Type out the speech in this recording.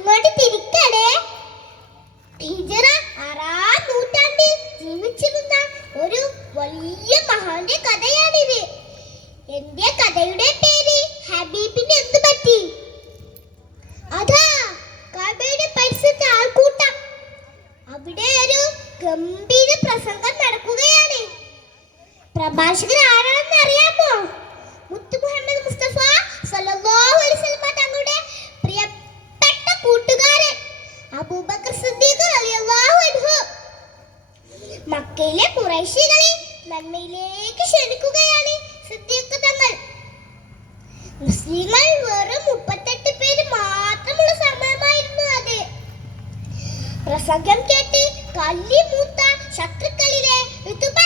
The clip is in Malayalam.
ഇങ്ങോട്ട് തിരിക്കണേ ഹിജറ ആറാം നൂറ്റാണ്ടിൽ ജീവിച്ചിരുന്ന ഒരു വലിയ മഹാന്റെ കഥയാണിത്. എന്റെ കഥയുടെ പേര് ഹബീബിന് എന്ത് പറ്റി? അതാ കബയുടെ പരിസരത്ത് ആൾക്കൂട്ടം. അവിടെ ഒരു ഗംഭീര പ്രസംഗം നടക്കുകയാണ്. പ്രഭാഷകൻ ആരാണെന്ന് മക്കയിലെ കുറേശികളെ നന്മയിലേക്ക് ക്ഷണിക്കുകയാണ് സിദ്ദീഖ് തങ്ങൾ മുസ്ലിങ്ങൾ വെറും മുപ്പത്തെട്ട് പേര് മാത്രമുള്ള സമയമായിരുന്നു അത്. പ്രസംഗം കേട്ട് കല്ലി മൂത്ത ശത്രുക്കളിലെ ഋതുബ